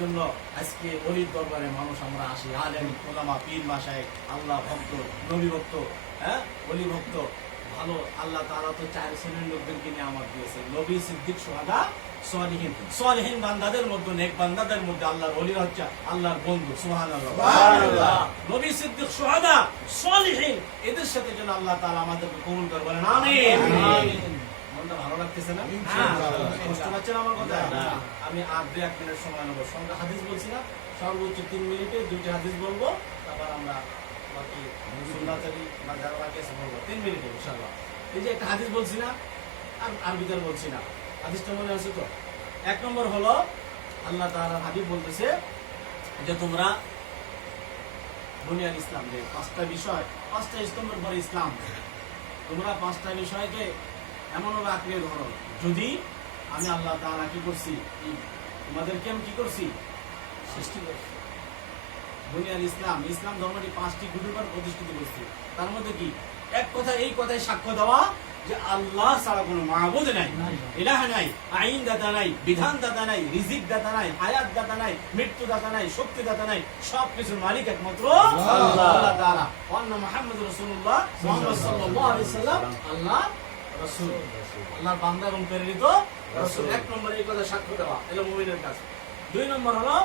জন্য আজকে অলির দরবারে মানুষ আমরা আসি। আলেম ওলামা পীর মাসায় আল্লাহ ভক্ত নবী ভক্ত হ্যাঁ? অলি ভক্ত। ভালো আল্লাহ তাআলা তো চার শ্রেণির লোকদেরকে নিয়ে আমার দিয়েছে। নবী সিদ্দিক সোহাদা বান্দাদের মধ্যে নেক বান্দাদের মধ্যে আল্লাহর অলিরা হচ্ছে আল্লাহর বন্ধু। সুবহানাল্লাহ। নবী সিদ্দিক সোহাদা এদের সাথে যেন আল্লাহ তাআলা আমাদেরকে কবুল করে বলেন আমিন। আমিন। মনটা ভালো লাগতেছে না? হ্যাঁ, কষ্ট পাচ্ছেন আমার কথা? আমি আর দু এক মিনিট সময় নেব। সঙ্গে হাদিস বলছি না সর্বোচ্চ তিন মিনিটে দুটি হাদিস বলব তারপর আমরা বাকি সুন্নাতারি বা যারা বাকি আছে বলব। তিন মিনিটে ইনশাআল্লাহ। এই যে একটা হাদিস বলছি না আর আরবিতে বলছি না। হাদিসটা মনে আছে তো? এক নম্বর হলো আল্লাহ হাবিব বলতেছে যে তোমরা বুনিয়াদ ইসলাম যে পাঁচটা বিষয় পাঁচটা স্তম্ভের পরে ইসলাম। তোমরা পাঁচটা বিষয়কে এমনভাবে আঁকড়ে ধরো যদি আমি আল্লাহ তাআলা কি করছি? তোমাদেরকে আমি কি করছি? সৃষ্টি করছি। বুনিয়াদ ইসলাম ইসলাম ধর্মটি পাঁচটি গুটির পর প্রতিষ্ঠিত করছি। তার মধ্যে কি? এক কথা এই কথায় সাক্ষ্য দেওয়া যে আল্লাহ ছাড়া কোনো মাহবুদ নাই। ইলাহ নাই আইন দাতা নাই বিধান দাতা নাই রিজিক দাতা নাই আয়াত দাতা নাই মৃত্যু দাতা নাই শক্তি দাতা নাই সব কিছুর মালিক একমাত্র আল্লাহ। আল্লাহ তাআলা। অন্য মুহাম্মদ রাসূলুল্লাহ মুহাম্মদ সাল্লাল্লাহু আলাইহি সাল্লাম আল্লাহ রাসূল। আল্লাহর বান্দা এবং প্রেরিত রাসূল। এক নম্বরে এই কথা সাক্ষ্য দেওয়া এটা মুমিনের দুই নম্বর হলো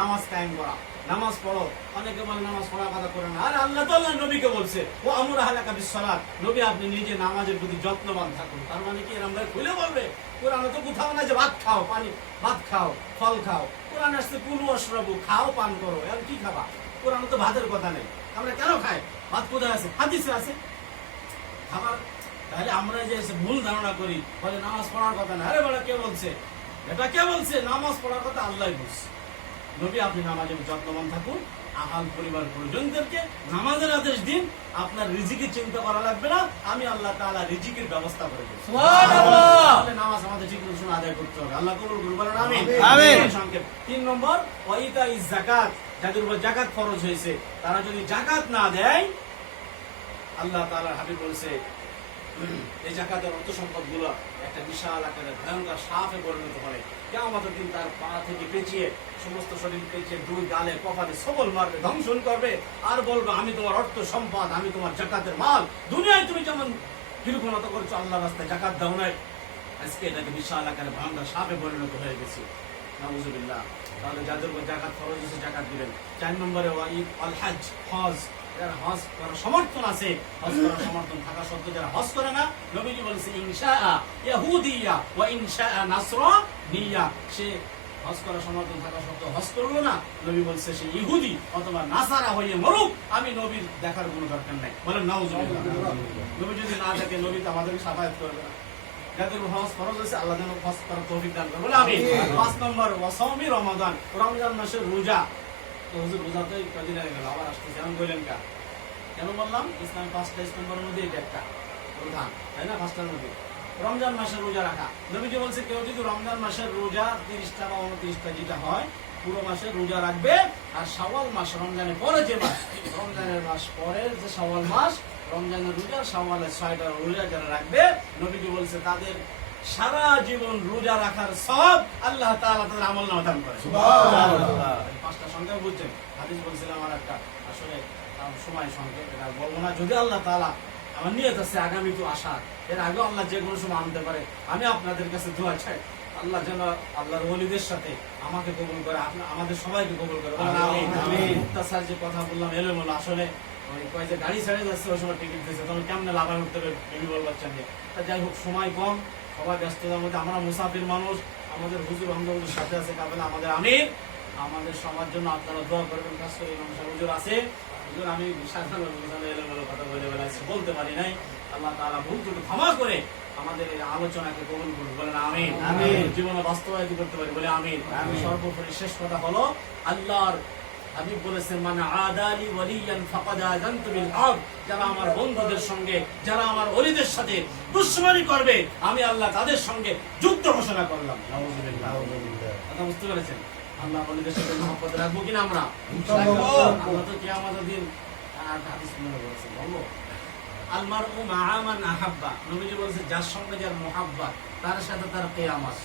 নামাজ কায়েম করা। নামাজ পড়ো। অনেকে বলে নামাজ পড়ার কথা করে না। আরে আল্লাহ তো আল্লাহ নবীকে বলছে ও আমর নবী আপনি নিজে নামাজের প্রতি যত্নবান থাকুন। তার মানে কি? এরকম ভাই খুলে বলবে কোরআনে তো কোথাও না যে ভাত খাও পানি ভাত খাও ফল খাও। কোরআন আসছে কুলু অশ্রবু খাও পান করো। আর কি খাবা? কোরআনে তো ভাতের কথা নেই। আমরা কেন খাই? ভাত কোথায় আছে? হাদিসে আছে। খাবার তাহলে আমরা যে ভুল ধারণা করি বলে নামাজ পড়ার কথা না। আরে বলে কে বলছে? এটা কে বলছে? নামাজ পড়ার কথা আল্লাহ বলছে। নবী আপনি নামাজের যত্নবান থাকুন। আহাল পরিবার পরিজনদেরকে নামাজের আদেশ দিন। আপনার রিজিকের চিন্তা করা লাগবে না। আমি আল্লাহ তাআলা রিজিকের ব্যবস্থা করে দেব। সুবহানাল্লাহ। নামাজ আমাদের ঠিক মতো আদায় করতে হবে। আল্লাহ কবুল করুন বলেন আমিন। আমিন। সংক্ষেপ। তিন নম্বর ওয়াইতা ইজ যাকাত। যাদের উপর জাকাত ফরজ হয়েছে তারা যদি জাকাত না দেয় আল্লাহ তাআলার হাবিব বলেছে এই জাকাতের অর্থ একটা বিশাল ভয়ঙ্কর পরিণত দিন তার পা থেকে পেঁচিয়ে, সমস্ত শরীর পেঁচিয়ে, দুই গালে, কপালে সবল মারবে, ধ্বংসন করবে। আর বলবে, আমি তোমার অর্থ সম্পদ আমি তোমার জাকাতের মাল। দুনিয়ায় তুমি যেমন কৃপণতা করছ আল্লাহ রাস্তায় জাকাত দাও নাই। আজকে এটাকে বিশাল আকারে ভয়ঙ্কর সাপে পরিণত হয়ে গেছে। নাউজুবিল্লাহ। তাহলে যাদের উপর জাকাত ফরজ হয়েছে, জাকাত দিবেন। চার নম্বরে ওয়াইদ আল হজ হজ। যারা হজ করার সমর্থন আছে হজ করার সমর্থন থাকা সত্ত্বেও যারা হজ করে না নবীজি বলেছে ইনশা ইয়াহুদিয়া ওয়া ইনশা নাসরানিয়া। সে হজ করার সমর্থন থাকা সত্ত্বেও হজ করল না। নবী বলছে সে ইহুদি অথবা নাসারা হয়ে মরুক আমি নবীর দেখার কোনো দরকার নাই। বলেন নাউজুবিল্লাহ। নবী যদি না থাকে নবী তো আমাদেরকে সাফায়াত করবে না। যাদের হজ ফরজ হয়েছে আল্লাহ যেন হজ করার তৌফিক দান করে। বলে আমি পাঁচ নম্বর ওয়াসামি রমাদান। রমজান মাসের রোজা হুজুর রোজা কদিন আগে গেল, আবার আসতেছে। কেন বললাম? ইসলাম পাঁচটা স্তম্ভের মধ্যে এটা একটা প্রধান, তাই না? পাঁচটার মধ্যে। রমজান মাসের রোজা রাখা। নবীজি বলছে, কেউ যদি রমজান মাসের রোজা তিরিশটা বা উনত্রিশটা যেটা হয়, পুরো মাসে রোজা রাখবে। আর শাওয়াল মাস, রমজানের পরে যে মাস, রমজানের মাস পরের যে শাওয়াল মাস, রমজানের রোজা, শাওয়ালের ছয়টা রোজা যারা রাখবে, নবীজি বলছে, তাদের সারা জীবন রোজা রাখার সব আল্লাহ তাআলা তাদের আমল নামা দান করে সুবহানাল্লাহ। পাঁচটা সংখ্যা বুঝছেন? হাদিস বলছিলাম আমার একটা আসলে সময় সংখ্যা এটা বলব না। যদি আল্লাহ তাআলা আমার নিয়ত আছে আগামী তো আসা এর আগে আল্লাহ যে কোনো সময় আনতে পারে আমি আপনাদের কাছে দোয়া চাই। আল্লাহ যেন আল্লাহর ওলিদের সাথে আমাকে কবুল করে আমাদের সবাইকে কবুল করে। আমিন। মুক্তাসার যে কথা বললাম এলোমেলো আসলে ওই কয় যে গাড়ি ছেড়ে যাচ্ছে ওই সময় টিকিট দিয়েছে তখন কেমনে লাভায় উঠতে হবে বেবি বল বাচ্চা নিয়ে তা যাই হোক সময় কম সবাই ব্যস্ততার মধ্যে আমরা মুসাফির মানুষ আমাদের হুজুর আহমদের সাথে আছে কাবেলা আমাদের আমির। আমাদের সবার জন্য আপনারা দোয়া করবেন কাজ করে হুজুর আছে। হুজুর আমি কথা বলে বেড়াচ্ছি বলতে পারি নাই। আল্লাহ তাআলা ভুল ত্রুটি ক্ষমা করে আমাদের এই আলোচনাকে কবুল করুন। বলেন আমিন। আমিন। জীবনে বাস্তবায়িত করতে পারি বলে আমিন। আমি সর্বোপরি শেষ কথা হলো আল্লাহর হাবিব বলেছেন মানে আদালি ওয়ালিয়ান ফাকাদ আযানতু বিল হক যারা আমার বন্ধুদের সঙ্গে যারা আমার ওলিদের সাথে দুশমনি করবে আমি আল্লাহ তাদের সঙ্গে যুদ্ধ ঘোষণা করলাম। কথা বুঝতে পেরেছেন? আল্লাহ ওলিদের সাথে মহব্বত রাখব কিনা আমরা? আল্লাহ তো দিন আর হাদিস মনে বলব? আলমার ও মাআমান আহাব্বা। নবীজি বলেছে যার সঙ্গে যার মোহাব্বত তার সাথে তার কিয়ামত।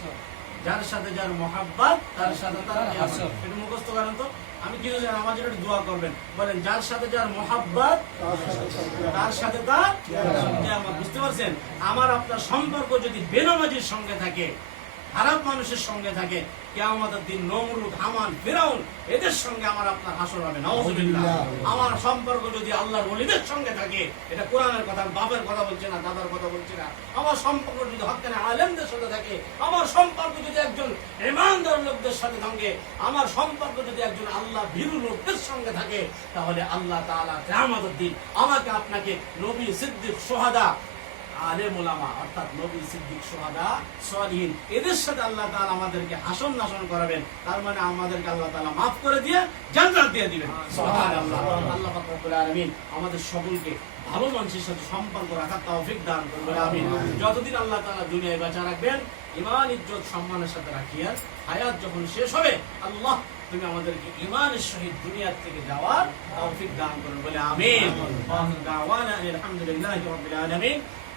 যার সাথে যার মহাব্বত তার সাথে তার কিয়ামত। একটু মুখস্থ করেন তো? আমি কি জানি, আমার জন্য দোয়া করবেন। বলেন, যার সাথে যার মহাব্বত, তার সাথে তার বুঝতে পারছেন? আমার আপনার সম্পর্ক যদি বেনামাজির সঙ্গে থাকে, খারাপ মানুষের সঙ্গে থাকে কেয়ামতের দিন নমরুদ হামান ফেরাউন এদের সঙ্গে আমার আপনার হাসর হবে। নাউজুবিল্লাহ। আমার সম্পর্ক যদি আল্লাহর ওলিদের সঙ্গে থাকে এটা কোরআনের কথা বাপের কথা বলছি না দাদার কথা বলছি না। আমার সম্পর্ক যদি হকানে আলেমদের সাথে থাকে আমার সম্পর্ক যদি একজন ইমানদার লোকদের সাথে থাকে আমার সম্পর্ক যদি একজন আল্লাহ ভীরু লোকদের সঙ্গে থাকে তাহলে আল্লাহ তাআলা কিয়ামতের দিন আমাকে আপনাকে নবী সিদ্দিক সোহাদা অর্থাৎ নবী সিদ্দিক সোহাদা সলিহীন। এদের সাথে আল্লাহ তাআলা আমাদেরকে হাসন নাসন করাবেন। তার মানে আমাদেরকে আল্লাহ তাআলা মাফ করে দিয়ে জান্নাত দিয়ে দিবেন। সুবহানাল্লাহ। আল্লাহ পাক রব্বুল আলামিন আমাদের সকলকে ভালো মানুষের সাথে সম্পর্ক রাখার তৌফিক দান করবেন আমিন। যতদিন আল্লাহ তাআলা দুনিয়ায় বাঁচা রাখবেন ইমান ইজ্জত সম্মানের সাথে রাখিয়া হায়াত যখন শেষ হবে আল্লাহ তুমি আমাদেরকে ইমানের সহিত দুনিয়ার থেকে যাওয়ার তৌফিক দান করুন বলে আমিন। রাব্বিল আলামিন।